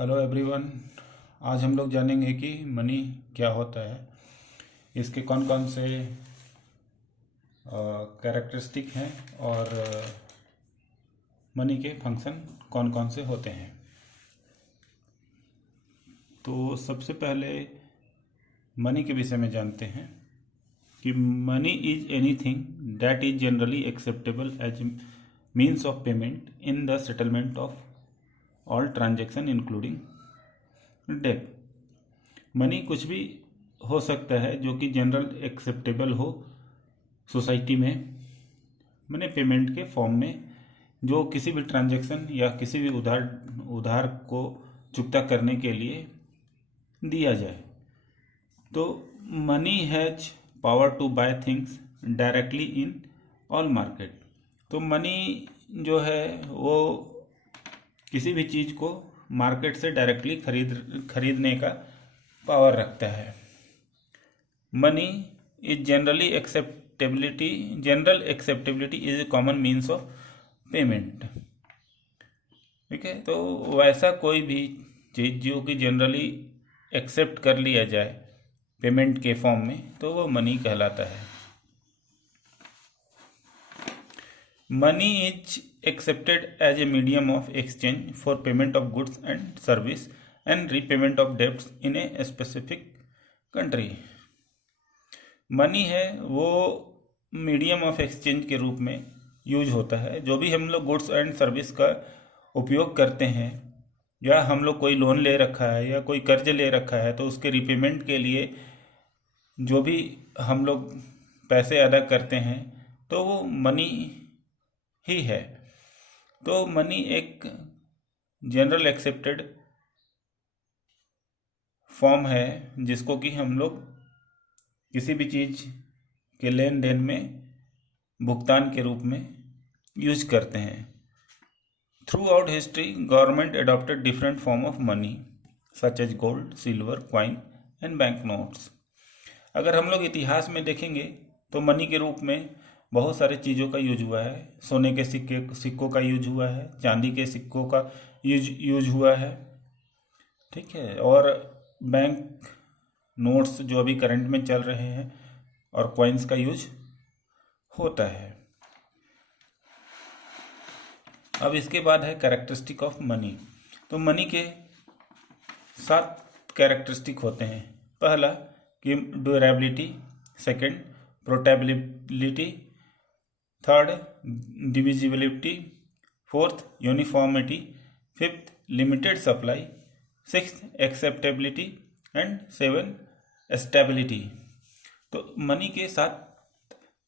Hello everyone. आज हम लोग जानेंगे कि मनी क्या होता है, इसके कौन कौन से कैरेक्टरिस्टिक हैं और मनी के फंक्शन कौन कौन से होते हैं। तो सबसे पहले मनी के विषय में जानते हैं कि money is anything that is generally acceptable as means of payment in the settlement of all transaction including debt. Money कुछ भी हो सकता है जो कि जनरल एक्सेप्टेबल हो सोसाइटी में, मनी पेमेंट के फॉर्म में, जो किसी भी ट्रांजैक्शन या किसी भी उधार को चुकता करने के लिए दिया जाए। तो money has power to buy things directly in all market. तो मनी जो है वो किसी भी चीज़ को मार्केट से डायरेक्टली खरीदने का पावर रखता है। Money is general acceptability is a common means of payment. ठीक है, तो वैसा कोई भी चीज़ जो कि जनरली एक्सेप्ट कर लिया जाए पेमेंट के फॉर्म में, तो वो मनी कहलाता है। Money is accepted as a medium of exchange for payment of goods and service and repayment of debts in a specific country। Money है वो मीडियम ऑफ एक्सचेंज के रूप में यूज होता है। जो भी हम लोग गुड्स एंड सर्विस का उपयोग करते हैं, या हम लोग कोई लोन ले रखा है या कोई कर्ज ले रखा है, तो उसके रिपेमेंट के लिए जो भी हम लोग पैसे अदा करते हैं तो वो मनी ही है। तो मनी एक जनरल एक्सेप्टेड फॉर्म है जिसको कि हम लोग किसी भी चीज़ के लेन देन में भुगतान के रूप में यूज करते हैं। Throughout history government adopted different form of money such as gold, silver, coin and bank notes. अगर हम लोग इतिहास में देखेंगे तो मनी के रूप में बहुत सारे चीज़ों का यूज हुआ है। सोने के सिक्कों का यूज हुआ है, चांदी के सिक्कों का यूज हुआ है। ठीक है, और बैंक नोट्स जो अभी करंट में चल रहे हैं और कॉइन्स का यूज होता है। अब इसके बाद है कैरेक्टरिस्टिक ऑफ मनी। तो मनी के 7 कैरेक्टरिस्टिक होते हैं। पहला कि durability, second portability, third divisibility, fourth uniformity, fifth limited supply, sixth acceptability and 7 stability. तो मनी के 7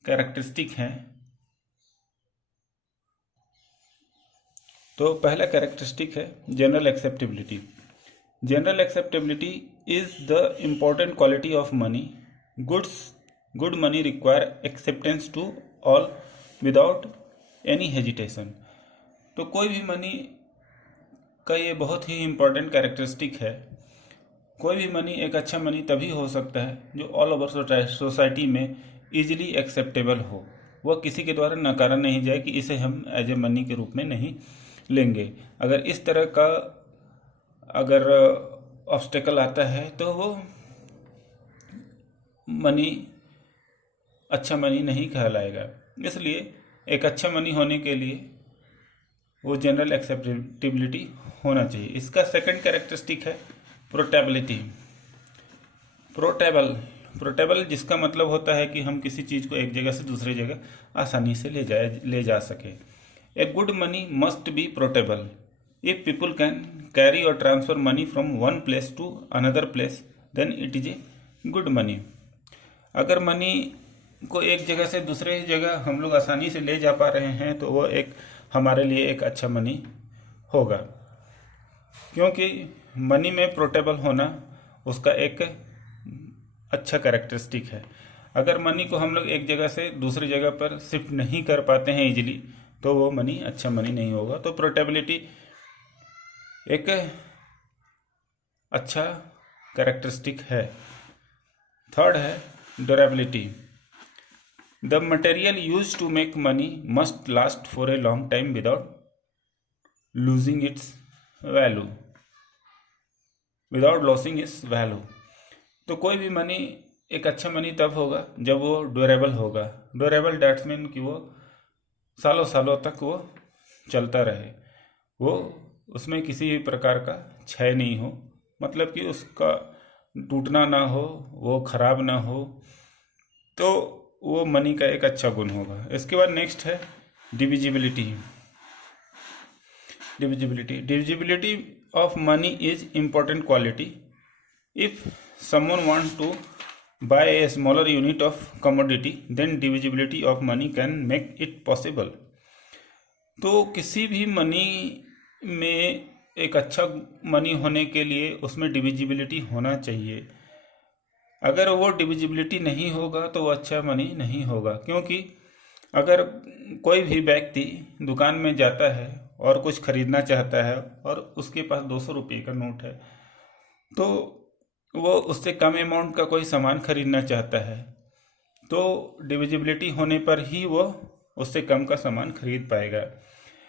कैरेक्टरिस्टिक हैं। तो पहला कैरेक्टरिस्टिक है general acceptability. General acceptability is the important quality of money. Good money require acceptance to all without any hesitation. तो कोई भी money का ये बहुत ही इम्पोर्टेंट कैरेक्टरिस्टिक है। कोई भी मनी एक अच्छा मनी तभी हो सकता है जो ऑल ओवर सोसाइटी में इजीली एक्सेप्टेबल हो। वह किसी के द्वारा नकारा नहीं जाए कि इसे हम एज ए मनी के रूप में नहीं लेंगे। अगर इस तरह का ऑब्स्टेकल आता है तो वो मनी अच्छा मनी नहीं कहलाएगा। इसलिए एक अच्छा मनी होने के लिए वो जनरल एक्सेप्टेबिलिटी होना चाहिए। इसका सेकंड कैरेक्टरिस्टिक है पोर्टेबिलिटी। पोर्टेबल जिसका मतलब होता है कि हम किसी चीज़ को एक जगह से दूसरी जगह आसानी से ले जा सके। A good money must be portable. If people can carry और transfer money from one place to another place then it is a good money. अगर मनी को एक जगह से दूसरे जगह हम लोग आसानी से ले जा पा रहे हैं तो वो एक हमारे लिए एक अच्छा मनी होगा, क्योंकि मनी में पोर्टेबल होना उसका एक अच्छा कैरेक्टरिस्टिक है। अगर मनी को हम लोग एक जगह से दूसरी जगह पर शिफ्ट नहीं कर पाते हैं इजीली, तो वो मनी अच्छा मनी नहीं होगा। तो पोर्टेबिलिटी एक अच्छा कैरेक्टरिस्टिक है। थर्ड है durability. The material used to make money must last for a long time without losing its value। Without losing it's value. तो कोई भी मनी एक अच्छा मनी तब होगा जब वो ड्यूरेबल होगा। ड्यूरेबल डैट्स मीन कि वो सालों सालों तक वो चलता रहे, वो उसमें किसी भी प्रकार का क्षय नहीं हो, मतलब कि उसका टूटना ना हो, वो खराब ना हो, तो वो मनी का एक अच्छा गुण होगा। इसके बाद नेक्स्ट है divisibility. Divisibility of money is important quality. If someone wants to buy a smaller unit of commodity, then divisibility of money can make it possible। तो किसी भी मनी में एक अच्छा मनी होने के लिए उसमें डिविजिबिलिटी होना चाहिए। अगर वो डिविजिबिलिटी नहीं होगा तो वो अच्छा मनी नहीं होगा, क्योंकि अगर कोई भी व्यक्ति दुकान में जाता है और कुछ खरीदना चाहता है और उसके पास 200 रुपये का नोट है, तो वो उससे कम अमाउंट का कोई सामान खरीदना चाहता है, तो डिविजिबिलिटी होने पर ही वो उससे कम का सामान खरीद पाएगा।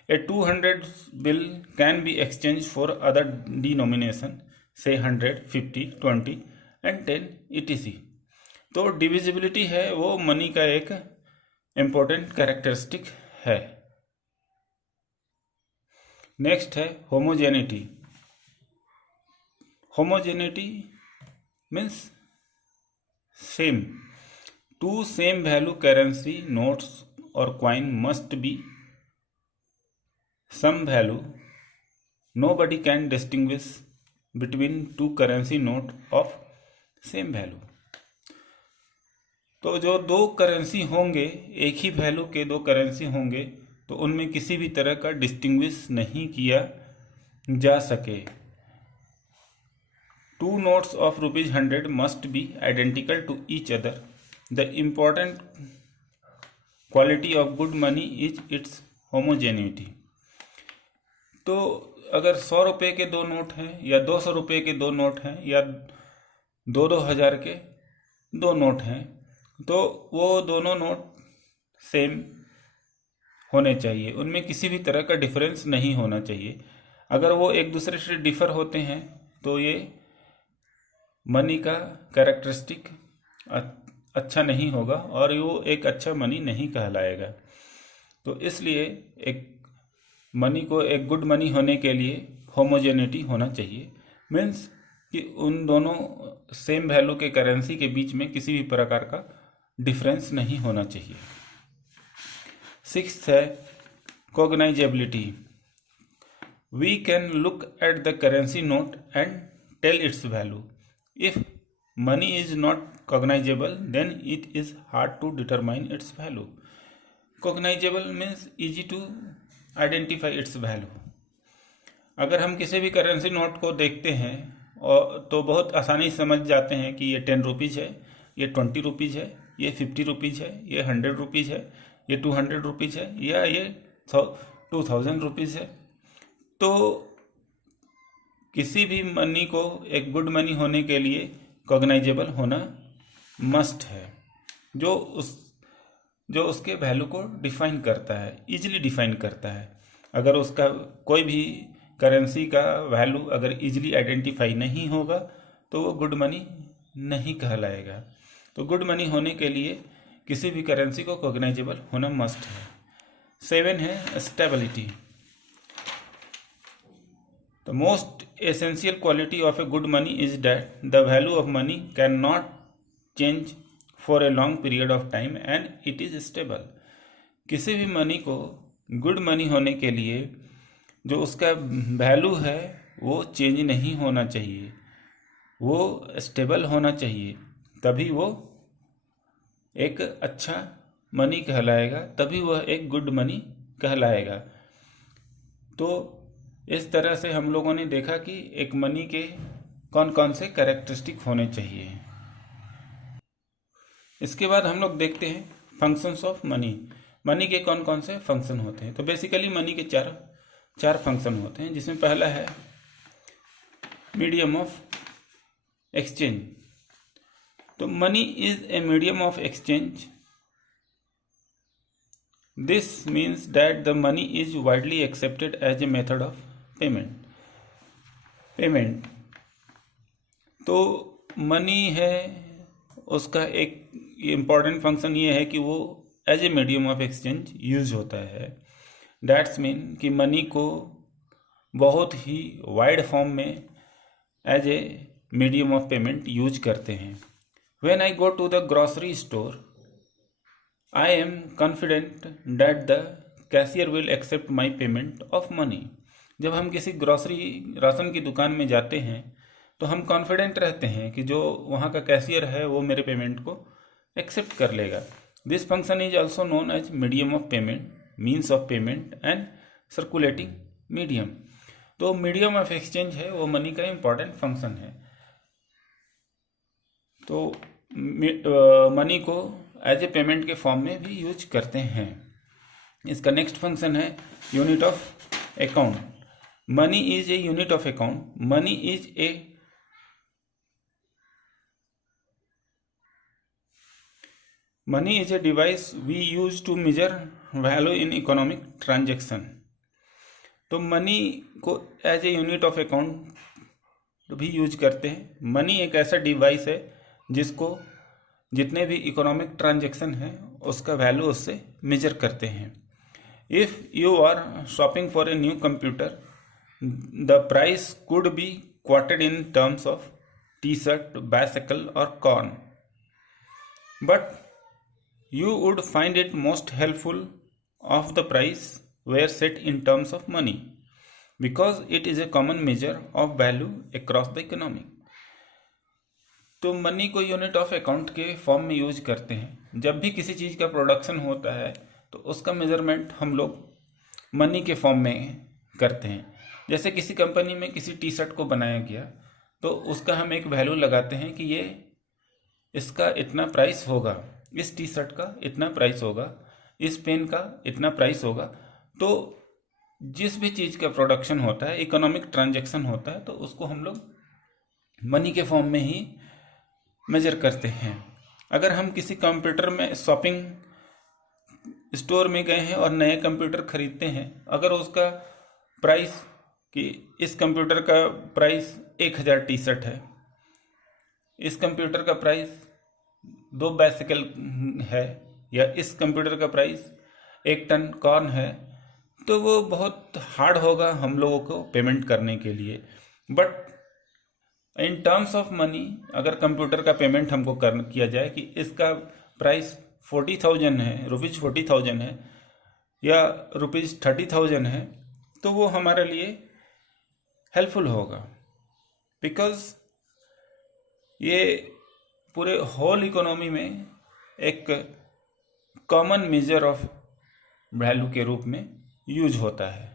ए 200 bill can be exchange for other denomination, से 100, 50, 20 एंड 10 etc। तो डिविजिबिलिटी है वो मनी का एक इम्पोर्टेंट कैरेक्टरिस्टिक है। नेक्स्ट है homogeneity. Homogeneity means same. Two same value currency notes or coin must be some value. Nobody can distinguish between two currency note of same value। तो जो दो करेंसी होंगे, एक ही वैल्यू के दो करेंसी होंगे, तो उनमें किसी भी तरह का डिस्टिंग्विश नहीं किया जा सके। Two notes of ₹100 must be identical to each other। The important quality of good money is its homogeneity। तो अगर 100 रुपये के दो नोट हैं या 200 रुपये के दो नोट हैं या 2,000 के दो नोट हैं, तो वो दोनों नोट सेम होने चाहिए, उनमें किसी भी तरह का डिफरेंस नहीं होना चाहिए। अगर वो एक दूसरे से डिफर होते हैं तो ये मनी का कैरेक्टरिस्टिक अच्छा नहीं होगा और वो एक अच्छा मनी नहीं कहलाएगा। तो इसलिए एक मनी को एक गुड मनी होने के लिए होमोजेनिटी होना चाहिए, मीन्स कि उन दोनों सेम वैल्यू के करेंसी के बीच में किसी भी प्रकार का डिफरेंस नहीं होना चाहिए। सिक्स्थ है cognizability. We can look at the currency note and tell its value. If money is not cognizable, then it is hard to determine its value। Cognizable means easy to identify its value। अगर हम किसी भी currency note को देखते हैं और तो बहुत आसानी से समझ जाते हैं कि ये 10 रुपीज़ है, ये 20 रुपीज़ है, ये 50 रुपीज़ है, ये 100 रुपीज़ है, ये 200 रुपीज़ है, या ये 2000 रुपीज़ है। तो किसी भी मनी को एक गुड मनी होने के लिए कॉग्नाइजेबल होना मस्ट है, जो उसके वैल्यू को डिफाइन करता है, इजीली डिफाइन करता है। अगर उसका कोई भी करेंसी का वैल्यू अगर इजीली आइडेंटिफाई नहीं होगा तो वो गुड मनी नहीं कहलाएगा। तो गुड मनी होने के लिए किसी भी करेंसी को कॉग्नाइजेबल होना मस्ट है। 7 है stability. The most essential quality of a good money is that the value of money cannot change for a long period of time and it is stable। किसी भी मनी को good money होने के लिए जो उसका वैल्यू है वो चेंज नहीं होना चाहिए, वो स्टेबल होना चाहिए, तभी वो एक अच्छा मनी कहलाएगा, तभी वह एक गुड मनी कहलाएगा। तो इस तरह से हम लोगों ने देखा कि एक मनी के कौन कौन से कैरेक्टरिस्टिक होने चाहिए। इसके बाद हम लोग देखते हैं फंक्शंस ऑफ मनी। मनी के कौन कौन से फंक्शन होते हैं। तो बेसिकली मनी के चार फंक्शन होते हैं, जिसमें पहला है मीडियम ऑफ एक्सचेंज। तो money is a medium of exchange. This means that the money is widely accepted as a method of payment. तो मनी है, उसका एक इम्पॉर्टेंट फंक्शन ये है कि वो as a medium of exchange use होता है। दैट्स मीन कि मनी को बहुत ही वाइड फॉर्म में as a medium of payment use करते हैं। When I go to the grocery store I am confident that the cashier will accept my payment of money. जब हम किसी ग्रॉसरी राशन की दुकान में जाते हैं तो हम कॉन्फिडेंट रहते हैं कि जो वहाँ का कैशियर है वो मेरे पेमेंट को एक्सेप्ट कर लेगा। This function is also known as medium of payment, means of payment and circulating medium. तो मीडियम ऑफ एक्सचेंज है वो मनी का इम्पॉर्टेंट फंक्शन है। तो मनी को एज ए पेमेंट के फॉर्म में भी यूज करते हैं। इसका नेक्स्ट फंक्शन है unit of account. Money is A unit of account. Money is a device we use to measure value in economic transaction। तो मनी को as a unit of account भी use करते हैं। Money एक ऐसा device है जिसको जितने भी इकोनॉमिक ट्रांजैक्शन है उसका वैल्यू उससे मेजर करते हैं। If you are shopping for a new computer the price could be quoted in terms of t-shirt, bicycle or corn, but you would find it most helpful if the price were set in terms of money because it is a common measure of value across the economy। तो money को unit of account के form में use करते हैं। जब भी किसी चीज़ का प्रोडक्शन होता है तो उसका मेजरमेंट हम लोग मनी के फॉर्म में करते हैं। जैसे किसी कंपनी में किसी टी शर्ट को बनाया गया तो उसका हम एक वैल्यू लगाते हैं कि ये इसका इतना प्राइस होगा, इस टी शर्ट का इतना प्राइस होगा, इस पेन का इतना प्राइस होगा। तो जिस भी चीज़ का प्रोडक्शन होता है, इकोनॉमिक ट्रांजैक्शन होता है, तो उसको हम लोग मनी के फॉर्म में ही मेजर करते हैं। अगर हम किसी कंप्यूटर में शॉपिंग स्टोर में गए हैं और नए कंप्यूटर खरीदते हैं, अगर उसका प्राइस कि इस कंप्यूटर का प्राइस 1000 टी शर्ट है, इस कंप्यूटर का प्राइस 2 बाइसिकल है, या इस कंप्यूटर का प्राइस 1 टन कॉर्न है, तो वो बहुत हार्ड होगा हम लोगों को पेमेंट करने के लिए। But in terms of money अगर कंप्यूटर का पेमेंट हमको किया जाए कि इसका प्राइस 40,000 है, रुपीज़ 40,000 है या रुपीज़ 30,000 है, तो वो हमारे लिए हेल्पफुल होगा। बिकॉज ये पूरे होल इकोनॉमी में एक कॉमन मेजर ऑफ वैल्यू के रूप में यूज होता है।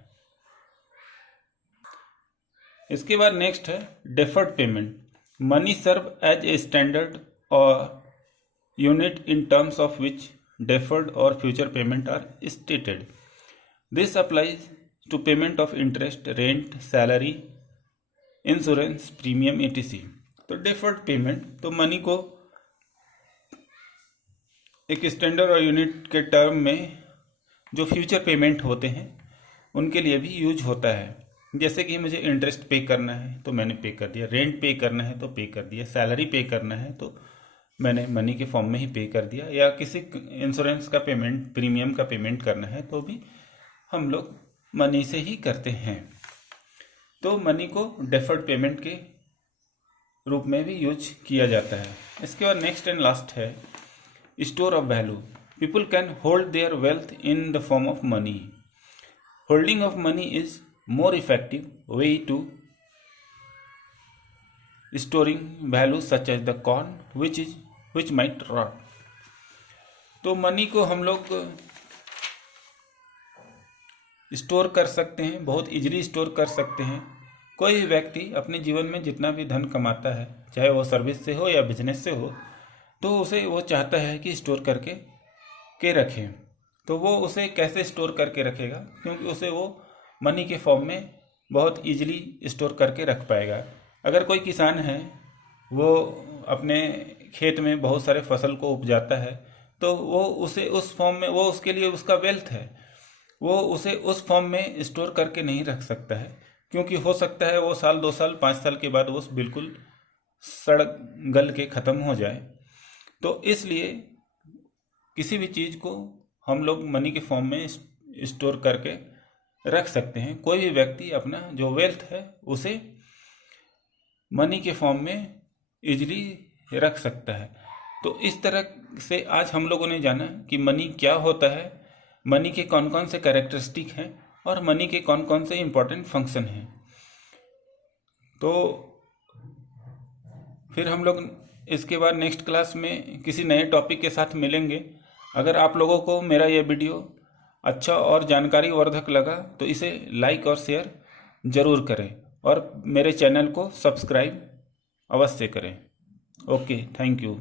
इसके बाद नेक्स्ट है deferred payment. Money serve as a standard और unit in terms of which deferred और future payment are stated. This applies to payment of interest, rent, salary, insurance, premium etc। तो डेफर्ड पेमेंट तो money को एक standard और unit के term में जो फ्यूचर पेमेंट होते हैं उनके लिए भी यूज होता है। जैसे कि मुझे इंटरेस्ट पे करना है तो मैंने पे कर दिया, रेंट पे करना है तो पे कर दिया, सैलरी पे करना है तो मैंने मनी के फॉर्म में ही पे कर दिया, या किसी इंश्योरेंस का पेमेंट, प्रीमियम का पेमेंट करना है तो भी हम लोग मनी से ही करते हैं। तो मनी को डेफर्ड पेमेंट के रूप में भी यूज किया जाता है। इसके बाद नेक्स्ट एंड लास्ट है store of value. People can hold their wealth in the form of money. Holding of money is more effective way to storing value such as the corn which might rot. तो money को हम लोग store कर सकते हैं, बहुत easily store कर सकते हैं। कोई भी व्यक्ति अपने जीवन में जितना भी धन कमाता है, चाहे वो सर्विस से हो या बिजनेस से हो, तो उसे वो चाहता है कि स्टोर करके रखें। तो वो उसे कैसे स्टोर करके रखेगा, क्योंकि उसे वो मनी के फॉर्म में बहुत इजीली स्टोर करके रख पाएगा। अगर कोई किसान है, वो अपने खेत में बहुत सारे फसल को उपजाता है, तो वो उसे उस फॉर्म में, वो उसके लिए उसका वेल्थ है, वो उसे उस फॉर्म में स्टोर करके नहीं रख सकता है, क्योंकि हो सकता है वो साल, 2 साल, 5 साल के बाद वो बिल्कुल सड़ गल के ख़त्म हो जाए। तो इसलिए किसी भी चीज़ को हम लोग मनी के फॉर्म में स्टोर करके रख सकते हैं। कोई भी व्यक्ति अपना जो वेल्थ है उसे मनी के फॉर्म में इजीली रख सकता है। तो इस तरह से आज हम लोगों ने जाना कि मनी क्या होता है, मनी के कौन कौन से कैरेक्टरिस्टिक हैं और मनी के कौन कौन से इम्पोर्टेंट फंक्शन हैं। तो फिर हम लोग इसके बाद नेक्स्ट क्लास में किसी नए टॉपिक के साथ मिलेंगे। अगर आप लोगों को मेरा यह वीडियो अच्छा और जानकारी वर्धक लगा तो इसे लाइक और शेयर ज़रूर करें और मेरे चैनल को सब्सक्राइब अवश्य करें। Okay, thank you.